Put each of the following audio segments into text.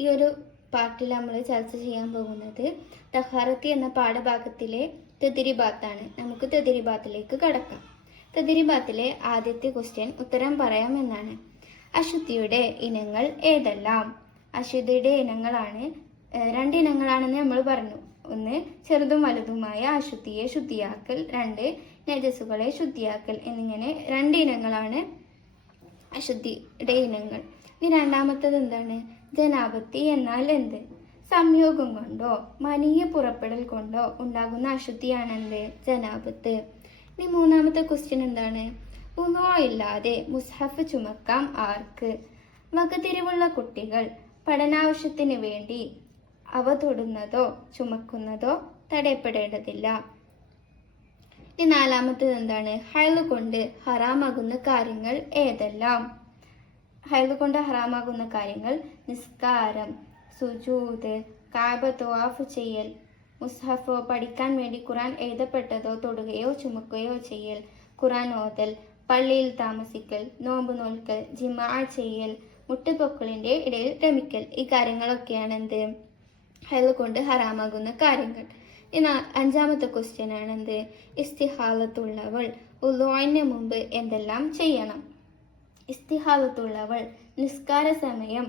ഈ ഒരു പാർട്ടിൽ നമ്മൾ ചർച്ച ചെയ്യാൻ പോകുന്നത് തഹാറത്തി എന്ന പാഠഭാഗത്തിലെ തെദിരിബാത്താണ്. നമുക്ക് തെദിരിബാത്തിലേക്ക് കടക്കാം. തെദിരിബാത്തിലെ ആദ്യത്തെ ക്വസ്റ്റ്യൻ ഉത്തരം പറയാമെന്നാണ്. അശുദ്ധിയുടെ ഇനങ്ങൾ ഏതെല്ലാം? അശുദ്ധിയുടെ ഇനങ്ങളാണ് രണ്ടിനങ്ങളാണെന്ന് നമ്മൾ പറഞ്ഞു. ഒന്ന്, ചെറുതും വലുതുമായ അശുദ്ധിയെ ശുദ്ധിയാക്കൽ. രണ്ട്, നജസുകളെ ശുദ്ധിയാക്കൽ. എന്നിങ്ങനെ രണ്ടിനങ്ങളാണ് അശുദ്ധിയുടെ ഇനങ്ങൾ. ഇനി രണ്ടാമത്തത് എന്താണ്? ജനാപത്തി എന്നാൽ എന്ത്? സംയോഗം കൊണ്ടോ മനീയ പുറപ്പെടൽ കൊണ്ടോ ഉണ്ടാകുന്ന അശുദ്ധിയാണ് എന്ത്? ജനാപത്ത്. ഇനി മൂന്നാമത്തെ ക്വസ്റ്റ്യൻ എന്താണ്? ഉളൂ ഇല്ലാതെ മുസ്ഹഫ് ചുമക്കാം ആർക്ക്? വകതിരിവുള്ള കുട്ടികൾ പഠനാവശ്യത്തിന് വേണ്ടി അവ തൊടുന്നതോ ചുമക്കുന്നതോ തടയപ്പെടേണ്ടതില്ല. ഇനി നാലാമത്തത് എന്താണ്? ഹൈള് കൊണ്ട് ഹറാമാകുന്ന കാര്യങ്ങൾ ഏതെല്ലാം? ഹൈള് കൊണ്ട് ഹറാമാകുന്ന കാര്യങ്ങൾ നിസ്കാരം, സുജൂദ്, കാബ തവാഫ് ചെയ്യൽ, മുസ്ഹഫോ പഠിക്കാൻ വേണ്ടി ഖുർആൻ എഴുതപ്പെട്ടതോ തൊടുകയോ ചുമക്കുകയോ ചെയ്യൽ, ഖുർആൻ ഓതൽ, പള്ളിയിൽ താമസിക്കൽ, നോമ്പ് നോൽക്കൽ, ജിമാ ചെയ്യൽ, മുട്ടുപൊക്കളിന്റെ ഇടയിൽ രമിക്കൽ. ഈ കാര്യങ്ങളൊക്കെയാണ് എന്ത്? ഹൈള് കൊണ്ട് ഹറാമാകുന്ന കാര്യങ്ങൾ. അഞ്ചാമത്തെ ക്വസ്റ്റ്യൻ ആണ് എന്ത്? ഇസ്തിഹാലത്തുള്ളവൾ ഉളുഇന് മുമ്പ് എന്തെല്ലാം ചെയ്യണം? ഇസ്തിഹാലത്തുള്ളവൾ നിസ്കാര സമയം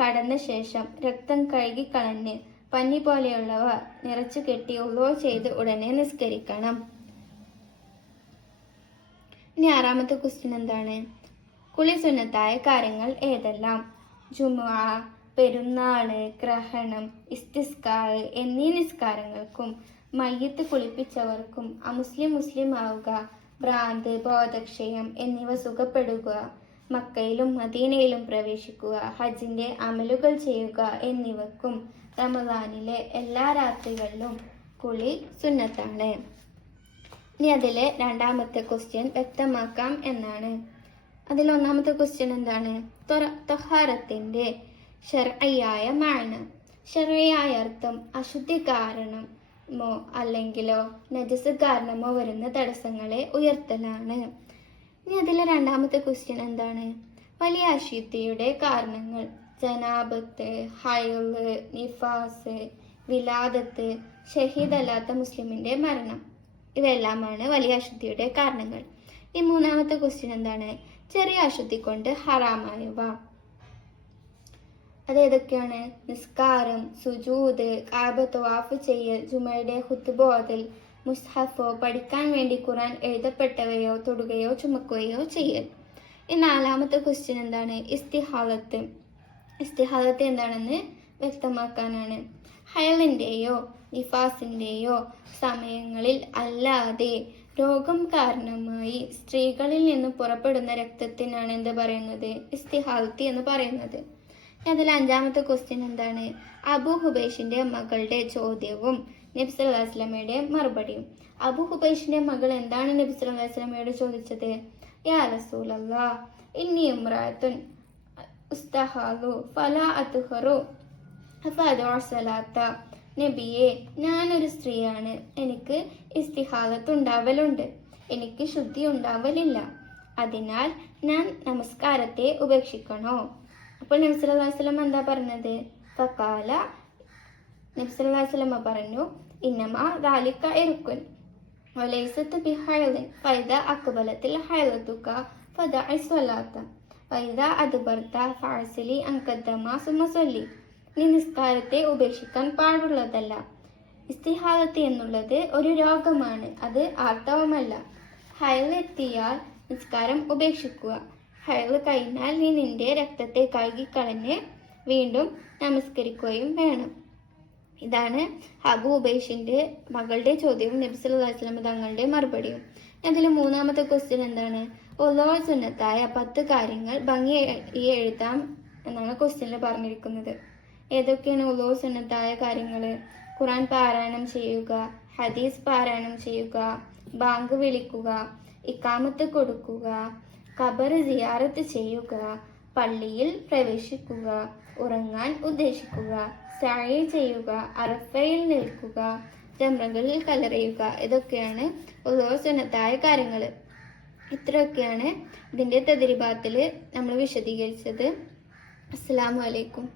കടന്ന ശേഷം രക്തം കഴുകിക്കളഞ്ഞ് പഞ്ഞി പോലെയുള്ളവ നിറച്ചു കെട്ടി ഉളു ചെയ്ത് ഉടനെ നിസ്കരിക്കണം. ഇനി ആറാമത്തെ ക്വസ്റ്റ്യൻ എന്താണ്? കുളി സുന്നത്തായ കാര്യങ്ങൾ ഏതെല്ലാം? ജുമുഅ, പെരുന്നാള്, ഗ്രഹണം, ഇസ്തിസ്കാ എന്നീ നിസ്കാരങ്ങൾക്കും മയ്യത്ത് കുളിപ്പിച്ചവർക്കും മുസ്ലിം ആവുക, ഭ്രാന്ത്, ബോധക്ഷയം എന്നിവ സുഖപ്പെടുക, മക്കയിലും മദീനയിലും പ്രവേശിക്കുക, ഹജ്ജിന്റെ അമലുകൾ ചെയ്യുക എന്നിവക്കും റമദാനിലെ എല്ലാ രാത്രികളിലും കുളി സുന്നത്താണ്. ഇനി അതിലെ രണ്ടാമത്തെ ക്വസ്റ്റ്യൻ വ്യക്തമാക്കാം എന്നാണ്. അതിൽ ഒന്നാമത്തെ ക്വസ്റ്റ്യൻ എന്താണ്? ത്വഹാറത്തിന്റെ ശർഈയായ മാന. ശർഈയായ അർത്ഥം അശുദ്ധി കാരണമോ അല്ലെങ്കിലോ നജസ് കാരണമോ വരുന്ന തടസ്സങ്ങളെ ഉയർത്തലാണ്. ഇനി അതിലെ രണ്ടാമത്തെ ക്വസ്റ്റ്യൻ എന്താണ്? വലിയ അശുദ്ധിയുടെ കാരണങ്ങൾ. ജനാബത്ത്, ഹൈള്, നിഫാസ്, വിലാദത്ത്, ഷഹീദല്ലാത്ത മുസ്ലിമിന്റെ മരണം. ഇവയെല്ലാമാണ് വലിയ അശുദ്ധിയുടെ കാരണങ്ങൾ. ഈ മൂന്നാമത്തെ ക്വസ്റ്റ്യൻ എന്താണ്? ചെറിയ അശുദ്ധി കൊണ്ട് ഹറാമായവ. അതേതൊക്കെയാണ്? നിസ്കാരം, സുജൂദ്, കാബ തവാഫ് ചെയ്യൽ, ജുമയുടെ ഖുത്ബ ഓതൽ, മുസ്ഹഫോ പഠിക്കാൻ വേണ്ടി ഖുർആൻ എഴുതപ്പെട്ടവയോ തൊടുകയോ ചുമക്കുകയോ ചെയ്യൽ. ഈ നാലാമത്തെ ക്വസ്റ്റ്യൻ എന്താണ്? ഇസ്തിഹാലത്ത്. ഇസ്തിഹാലത്ത് എന്താണെന്ന് വ്യക്തമാക്കാനാണ്. ഹൈളിന്റെയോ നിഫാസിന്റെയോ സമയങ്ങളിൽ അല്ലാതെ രോഗം കാരണമായി സ്ത്രീകളിൽ നിന്നും പുറപ്പെടുന്ന രക്തത്തിനാണ് എന്ത് പറയുന്നത്? ഇസ്തിഹാലത്ത് എന്ന് പറയുന്നത്. അതിൽ അഞ്ചാമത്തെ ക്വസ്റ്റ്യൻ എന്താണ്? അബു ഹുബൈഷിന്റെ മകളുടെ ചോദ്യവും നബി സല്ലല്ലാഹു അലൈഹി വസല്ലമയുടെ മറുപടിയും. അബു ഹുബൈഷിന്റെ മകൾ എന്താണ് നബി സല്ലല്ലാഹു അലൈഹി വസല്ലമയോട് ചോദിച്ചത്? യാ റസൂലല്ലാഹ് ഇന്നി ഇംറഅത്തുൻ ഉസ്തഹാലു ഫലാ അത്ഹറു ഫഅദഉ സലാത്ത. നബിയെ, ഞാനൊരു സ്ത്രീയാണ്, എനിക്ക് ഇസ്തിഹാലത്ത് ഉണ്ടാവലുണ്ട്, എനിക്ക് ശുദ്ധി ഉണ്ടാവലില്ല, അതിനാൽ ഞാൻ നമസ്കാരത്തെ ഉപേക്ഷിക്കണോ? അപ്പോൾ നബി സല്ലല്ലാഹു അലൈഹി വസല്ലം എന്താ പറഞ്ഞത്? ഫഖാല, നബി സല്ലല്ലാഹു അലൈഹി വസല്ലം പറഞ്ഞു, ഇന്നമാ ദാലിക ഇർകുൻ വലൈസത് ബിഹൈളിൻ ഫൈദാ അഖ്ബലത്തിൽ ഹൈളതുക ഫദഇ സ്വലാത്ത ഫൈദാ അദ്ബർത ഫഅസ്ലി അൻകദ്ദമ സുമ്മ സ്വല്ലി. നീ നിസ്കാരത്തെ ഉപേക്ഷിക്കാൻ പാടുള്ളതല്ല. ഇസ്തിഹാലത്ത് എന്നുള്ളത് ഒരു രോഗമാണ്, അത് ആർത്തവമല്ല. ഹൈൾ എത്തിയാൽ നിസ്കാരം ഉപേക്ഷിക്കുക. ഹൈൾ കഴിഞ്ഞാൽ നീ നിന്റെ രക്തത്തെ കഴുകിക്കളഞ്ഞ് വീണ്ടും നമസ്കരിക്കുകയും വേണം. ഇതാണ് അബു ഹുബൈഷിന്റെ മകളുടെ ചോദ്യവും നബി സല്ലല്ലാഹു അലൈഹി വസല്ലം തങ്ങളുടെ മറുപടിയും. അതിൽ മൂന്നാമത്തെ ക്വസ്റ്റ്യൻ എന്താണ്? ഉളൂ സുന്നത്തായ 10 കാര്യങ്ങൾ ഭംഗിയായി എഴുതാം എന്നാണ് ക്വസ്റ്റ്യനിൽ പറഞ്ഞിരിക്കുന്നത്. ഏതൊക്കെയാണ് ഉളൂ സുന്നത്തായ കാര്യങ്ങൾ? ഖുർആൻ പാരായണം ചെയ്യുക, ഹദീസ് പാരായണം ചെയ്യുക, ബാങ്ക് വിളിക്കുക, ഇഖാമത്ത് കൊടുക്കുക, ഖബർ സിയാറത്ത് ചെയ്യുക, പള്ളിയിൽ പ്രവേശിക്കുക, ഉറങ്ങാൻ ഉദ്ദേശിക്കുക, സഅയ് ചെയ്യുക, അറഫയിൽ നിൽക്കുക, ജംറകളിൽ കല്ലെറിയുക. ഇതൊക്കെയാണ് ഉളൂ സുന്നത്തായ കാര്യങ്ങൾ. ഇത്രയൊക്കെയാണ് ഇതിൻ്റെ തദ്രീബാത്തിൽ നമ്മൾ വിശദീകരിച്ചത്. അസ്സലാമു അലൈക്കും.